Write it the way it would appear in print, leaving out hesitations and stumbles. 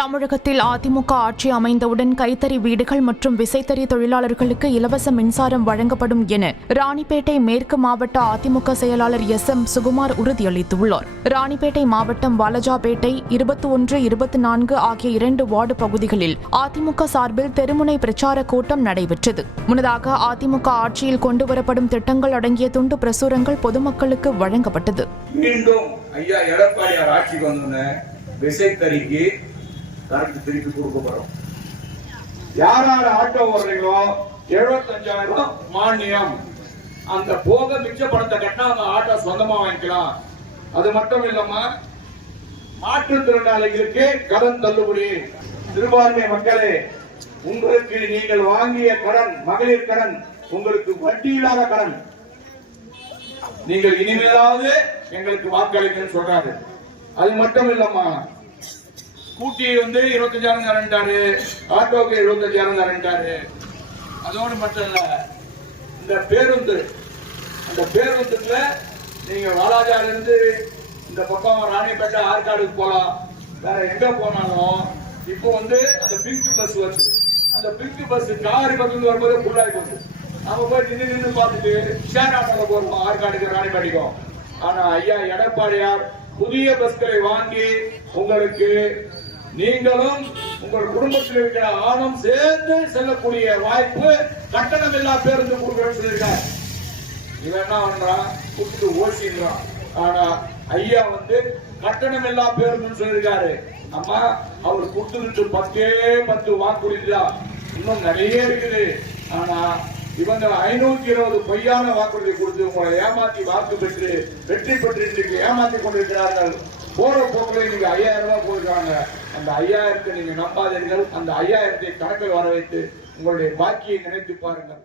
தமிழகத்தில் அதிமுக ஆட்சி அமைந்தவுடன் கைத்தறி வீடுகள் மற்றும் விசைத்தறி தொழிலாளர்களுக்கு இலவச மின்சாரம் வழங்கப்படும் என ராணிப்பேட்டை மேற்கு மாவட்ட அதிமுக செயலாளர் எஸ்.எம். சுகுமார் உறுதியளித்துள்ளார். ராணிப்பேட்டை மாவட்டம் வாலஜாபேட்டை 21, 24 ஆகிய 2 வார்டு பகுதிகளில் அதிமுக சார்பில் தெருமுனை பிரச்சார கூட்டம் நடைபெற்றது. முன்னதாக அதிமுக ஆட்சியில் கொண்டுவரப்படும் திட்டங்கள் அடங்கிய துண்டு பிரசுரங்கள் பொதுமக்களுக்கு வழங்கப்பட்டது. மீண்டும் ஐயா எடப்பாடியார் ஆட்சிக்கு வந்தோன்னே விசைத்தறிக்கு திருப்பி கொடுக்கப்படும். யார் ஆட்டோ ஓடுறீங்களோ 75,000 மானியம். அந்த போக மிச்ச பணத்தை கட்டினா அந்த ஆட்டோ சொந்தமா வாங்கிக்கலாம். அது மட்டும் இல்லாம மாற்றுத்திறனாளிகளுக்கு கடன் தள்ளுபடி. சிறுபான்மை மக்களே, உங்களுக்கு நீங்கள் வாங்கிய கடன், மகளிர் கடன், உங்களுக்கு வட்டி இல்லாத கடன், நீங்கள் இனிமேலாவது எங்களுக்கு வாக்களிக்கன்னு சொல்றாரு. அது மட்டும் இல்லாம கூட்டி 25,000 தரண்டாரு, ஆட்டோக்கு 75,000 தரண்டாரு. அதோடு மட்டும் இல்ல, இந்த பேருந்து, அந்த பேருந்துல நீங்க வாலாஜால இருந்து இந்த பக்கம் ராணிப்பேட்டை ஆற்காடுக்கு போலாம். வேற எங்க போனாலும் இப்போ அந்த பிங்க் பஸ் வருது. அந்த பிங்க் பஸ் காரி பக்கத்துல வரும்போது ஃபுல்லாகி போகுது. நம்ம போய் நின்று பார்த்துட்டு ஷேர் ஆட்டோல போறோம் ஆற்காடுக்கு ராணிப்பேட்டைக்கும். ஆனா ஐயா எடப்பாடியார் புதிய பஸ்களை வாங்கி உங்களுக்கு நீங்களும் உங்கள் குடும்பத்தில் இருக்கிற ஆணும் சேர்ந்து செல்லக்கூடிய வாய்ப்பு கட்டணம் இல்லா பேருந்து கொடுக்கணும்னு சொல்லியிருக்காரு. இவன் என்ன பண்றான், கூப்பிட்டு ஓசின்றான். ஆனா ஐயா கட்டணம் இல்லா பேருந்துன்னு சொல்லியிருக்காரு. அம்மா அவர் கொடுத்துட்டு 10 வாக்குறுதிதான், இன்னும் நிறைய இருக்குது. ஆனா இவங்க 520 பொய்யான வாக்குறுதி கொடுத்து உங்களை ஏமாற்றி வாக்கு பெற்று வெற்றி பெற்று இன்றைக்கு ஏமாற்றி கொண்டிருக்கிறார்கள். போற போக்குல நீங்க 5,000 ரூபாய் போயிருக்காங்க. அந்த 5,000 நீங்க நம்பாதீர்கள். அந்த 5,000 கணக்கில் வர வைத்து உங்களுடைய பாக்கியை நினைத்து பாருங்கள்.